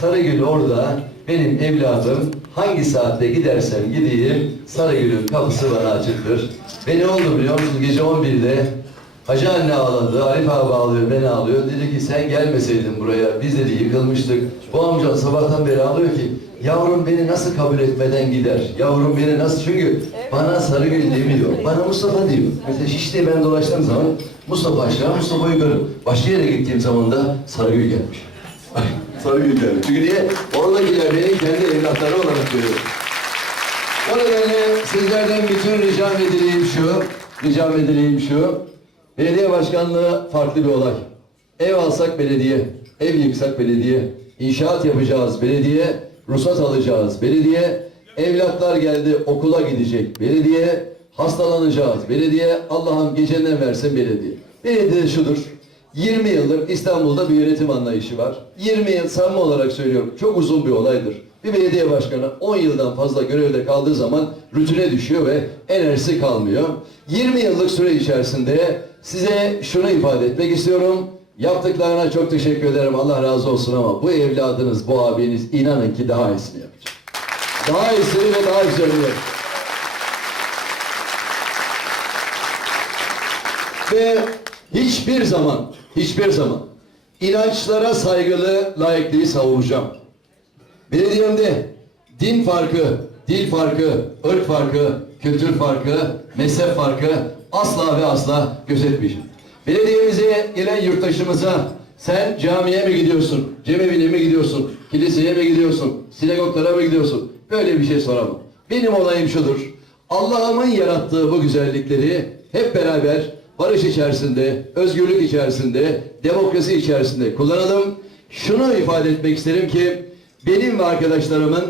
Sarıgül orada benim evladım hangi saatte gidersem gideyim Sarıgül'ün kapısı bana açıktır. Ve ne oldu biliyor musun? Gece 11'de Hacı anne ağladı, Arif abi ağlıyor, ben ağlıyor. Dedi ki sen gelmeseydin buraya, biz dedi yıkılmıştık. Bu amca sabahtan beri ağlıyor ki, yavrum beni nasıl kabul etmeden gider? Yavrum beni nasıl, çünkü bana Sarıgül demiyor, bana Mustafa diyor. Mesela Şişli'ye ben dolaştığım zaman Mustafa aşağı, Mustafa yukarı. Başka yere gittiğim zaman da Sarıgül gelmiş. Ay, Sarıgül gelmiş. Çünkü niye? Oradakiler beni kendi evlatları olarak görüyor. O nedenle sizlerden bütün ricam edileyim şu, ricam edileyim şu. Belediye başkanlığı farklı bir olay. Ev alsak belediye, ev yıksak belediye, inşaat yapacağız belediye, ruhsat alacağız belediye, evlatlar geldi okula gidecek belediye, hastalanacağız belediye, Allah'ım gecenden versin belediye. Belediye şudur, 20 yıldır İstanbul'da bir yönetim anlayışı var. 20 yıl samimi olarak söylüyorum. Çok uzun bir olaydır. Bir belediye başkanı 10 yıldan fazla görevde kaldığı zaman rutine düşüyor ve enerjisi kalmıyor. 20 yıllık süre içerisinde size şunu ifade etmek istiyorum. Yaptıklarına çok teşekkür ederim. Allah razı olsun ama bu evladınız, bu abiniz inanın ki daha iyisini yapacak. Daha iyisini ve daha güzelini yapacak. Ve hiçbir zaman, hiçbir zaman inançlara saygılı layıklığı savunacağım. Belediyemde din farkı, dil farkı, ırk farkı, kültür farkı, mezhep farkı asla ve asla gözetmeyeceğim. Belediyemize gelen yurttaşımıza sen camiye mi gidiyorsun, cemevine mi gidiyorsun, kiliseye mi gidiyorsun, sinagoglara mı gidiyorsun? Böyle bir şey soramam. Benim olayım şudur. Allah'ımın yarattığı bu güzellikleri hep beraber barış içerisinde, özgürlük içerisinde, demokrasi içerisinde kullanalım. Şunu ifade etmek isterim ki benim ve arkadaşlarımın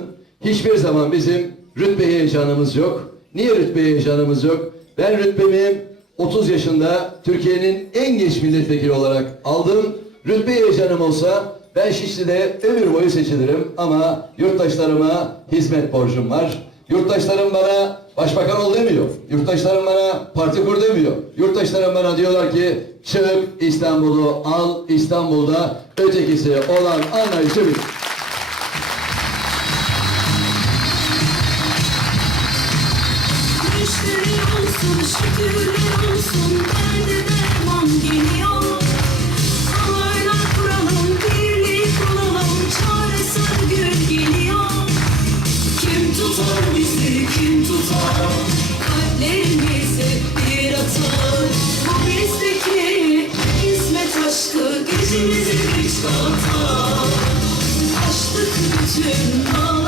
hiçbir zaman bizim rütbe heyecanımız yok. Niye rütbe heyecanımız yok? Ben rütbemi 30 yaşında Türkiye'nin en genç milletvekili olarak aldım. Rütbe heyecanım olsa ben Şişli'de ömür boyu seçilirim ama yurttaşlarıma hizmet borcum var. Yurttaşlarım bana başbakan ol demiyor. Yurttaşlarım bana parti kur demiyor. Yurttaşlarım bana diyorlar ki çık İstanbul'u al İstanbul'da ötekisi olan anlayışı bil. Müşteri olsun, şükürler olsun, gücümüzü güç katar. Aştık bütün dağları,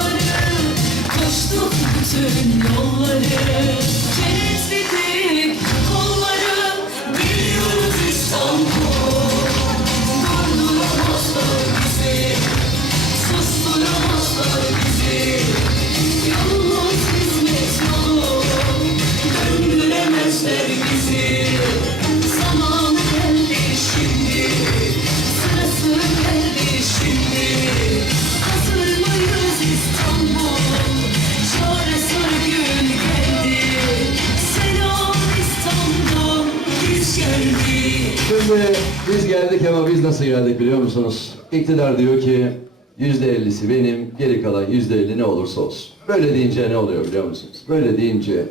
Şimdi biz geldik ama biz nasıl geldik biliyor musunuz? İktidar diyor ki yüzde ellisi benim, geri kalan yüzde elli ne olursa olsun. Böyle deyince ne oluyor biliyor musunuz? Böyle deyince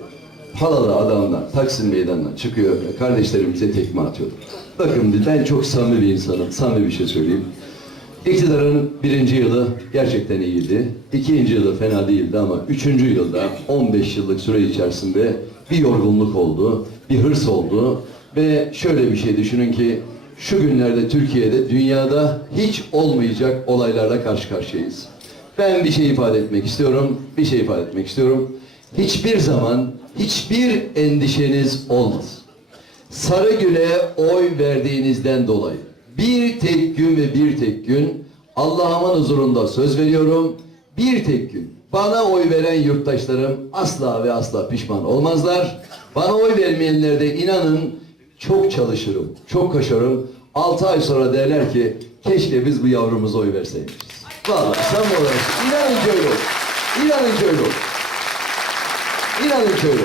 halalı adamlar Taksim Meydanı'na çıkıyor ve kardeşlerimize tekme atıyorlar. Bakın ben çok samimi bir insanım, samimi bir şey söyleyeyim. İktidarın birinci yılı gerçekten iyiydi. İkinci yılı fena değildi ama üçüncü yılda 15 yıllık süre içerisinde bir yorgunluk oldu, bir hırs oldu. Ve şöyle bir şey düşünün ki şu günlerde Türkiye'de dünyada hiç olmayacak olaylarla karşı karşıyayız. Ben bir şey ifade etmek istiyorum, bir şey ifade etmek istiyorum. Hiçbir zaman hiçbir endişeniz olmaz. Sarıgül'e oy verdiğinizden dolayı bir tek gün ve bir tek gün Allah'ımın huzurunda söz veriyorum. Bir tek gün bana oy veren yurttaşlarım asla ve asla pişman olmazlar. Bana oy vermeyenler de inanın çok çalışırım, çok koşarım. Altı ay sonra derler ki keşke biz bu yavrumuza oy verseymişiz. Vallahi sen olarak inanın ki öyle olur. İnanın öyle olur. İnanın öyle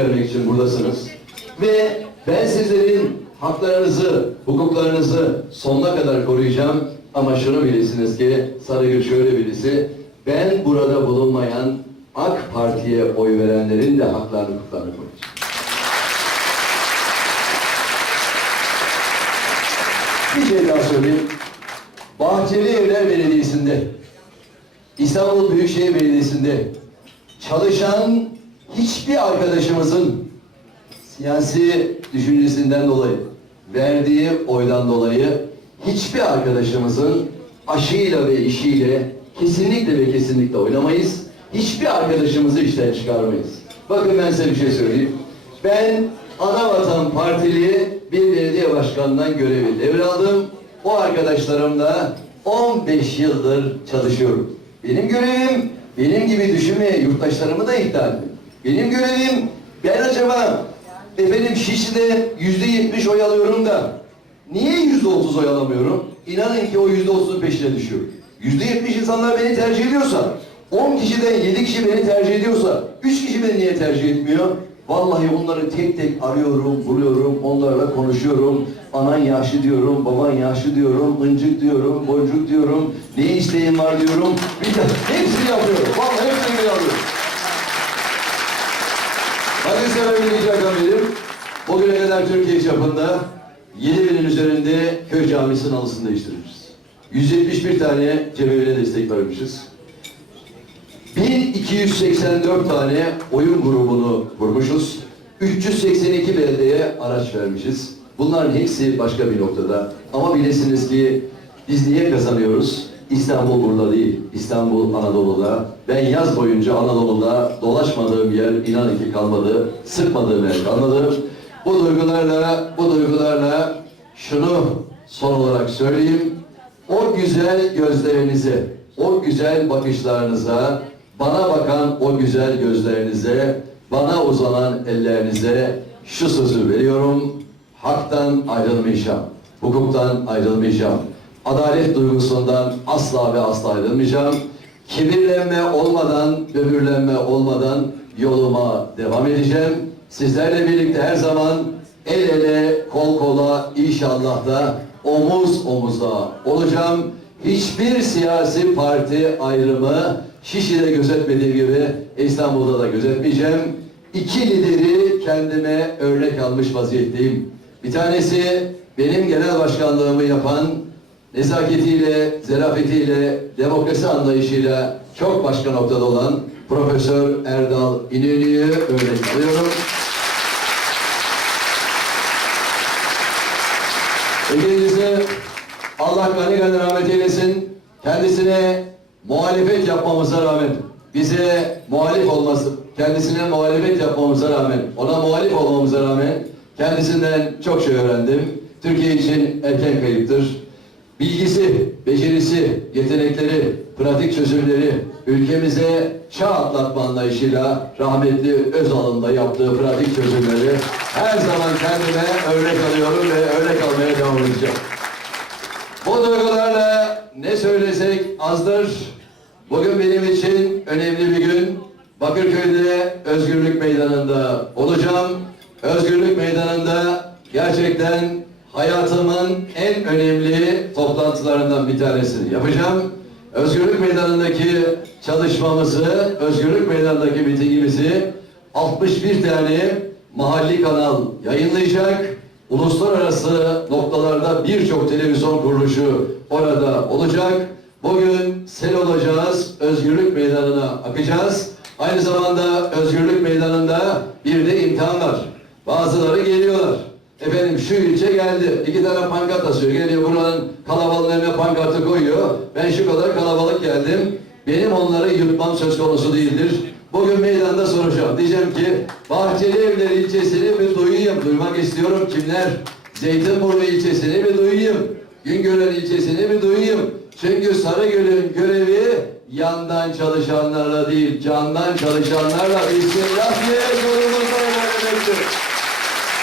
vermek için buradasınız. Ve ben sizlerin haklarınızı, hukuklarınızı sonuna kadar koruyacağım. Ama şunu bilirsiniz ki Sarıgül şöyle birisi, ben burada bulunmayan AK Parti'ye oy verenlerin de haklarını hukuklarını koruyacağım. Bir şey daha söyleyeyim. Bahçeli Evler Belediyesi'nde, İstanbul Büyükşehir Belediyesi'nde çalışan hiçbir arkadaşımızın siyasi düşüncesinden dolayı, verdiği oydan dolayı hiçbir arkadaşımızın aşıyla ve işiyle kesinlikle ve kesinlikle oynamayız. Hiçbir arkadaşımızı işten çıkarmayız. Bakın ben size bir şey söyleyeyim. Ben Anavatan Partili bir belediye başkanından görevi devraldım. O arkadaşlarımla 15 yıldır çalışıyorum. Benim görevim benim gibi düşünmeye yurttaşlarımı da etmek. Benim görevim ben acaba efendim Şişli'de yüzde yetmiş oy alıyorum da niye yüzde otuz oy alamıyorum? İnanın ki o yüzde otuzun peşine düşüyorum. Yüzde yetmiş insanlar beni tercih ediyorsa, 10 kişiden 7 kişi beni tercih ediyorsa, 3 kişi beni niye tercih etmiyor? Vallahi onları tek tek arıyorum, buluyorum, onlarla konuşuyorum. Anan yaşlı diyorum, baban yaşlı diyorum, ıncık diyorum, boncuk diyorum, ne isteğin var diyorum. Bir de hepsini yapıyorum. Vallahi hepsini yapıyorum. Bakın sebebi rica ederim. Bugüne kadar Türkiye çapında 7 binin üzerinde köy camisinin alısını değiştirmişiz. 171 tane cebevine destek vermişiz. 1284 tane oyun grubunu kurmuşuz. 382 beldeye araç vermişiz. Bunların hepsi başka bir noktada. Ama bilesiniz ki biz niye kazanıyoruz? İstanbul burada değil. İstanbul Anadolu'da. Ben yaz boyunca Anadolu'da dolaşmadığım yer inanın ki kalmadı. Sıkmadığım yer kalmadı. Bu duygularla, bu duygularla şunu son olarak söyleyeyim. O güzel gözlerinize, o güzel bakışlarınıza, bana bakan o güzel gözlerinize, bana uzanan ellerinize şu sözü veriyorum. Haktan ayrılmayacağım. Hukuktan ayrılmayacağım. Adalet duygusundan asla ve asla ayrılmayacağım. Kibirlenme olmadan, böbürlenme olmadan yoluma devam edeceğim. Sizlerle birlikte her zaman el ele, kol kola, inşallah da omuz omuza olacağım. Hiçbir siyasi parti ayrımı Şişli'de gözetmediğim gibi İstanbul'da da gözetmeyeceğim. İki lideri kendime örnek almış vaziyetteyim. Bir tanesi benim genel başkanlığımı yapan nezaketiyle, zerafetiyle, demokrasi anlayışıyla çok başka noktada olan Profesör Erdal İnönü'yü örnek alıyorum. İkincisi Allah gani gani rahmet eylesin. Kendisine muhalefet yapmamıza rağmen, bize muhalif olması, kendisine muhalefet yapmamıza rağmen, ona muhalif olmamıza rağmen kendisinden çok şey öğrendim. Türkiye için erken kayıptır. Bilgisi, becerisi, yetenekleri, pratik çözümleri, ülkemize çağ atlatma anlayışıyla rahmetli Özal'ın da yaptığı pratik çözümleri her zaman kendime örnek alıyorum ve örnek almaya devam edeceğim. Bu duygularla ne söylesek azdır. Bugün benim için önemli bir gün. Bakırköy'de Özgürlük Meydanı'nda olacağım. Özgürlük Meydanı'nda gerçekten hayatımın en önemli toplantılarından bir tanesini yapacağım. Özgürlük Meydanı'ndaki çalışmamızı, Özgürlük Meydanı'ndaki mitingimizi 61 tane mahalli kanal yayınlayacak. Uluslararası noktalarda birçok televizyon kuruluşu orada olacak. Bugün sel olacağız, Özgürlük Meydanı'na akacağız. Aynı zamanda Özgürlük Meydanı'nda bir de imtihan var. Bazıları geliyorlar. Efendim şu ilçe geldi. iki tane pankart asıyor. Geliyor buranın kalabalığına pankartı koyuyor. Ben şu kadar kalabalık geldim. Benim onları yutmam söz konusu değildir. Bugün meydanda soracağım. Diyeceğim ki Bahçeli Evleri ilçesini bir duyayım. Duymak istiyorum kimler? Zeytinburnu ilçesini bir duyayım. Güngören ilçesini bir duyayım. Çünkü Sarıgöl'ün görevi yandan çalışanlarla değil, candan çalışanlarla Bismillah diye yolumuzda ilerlemektir.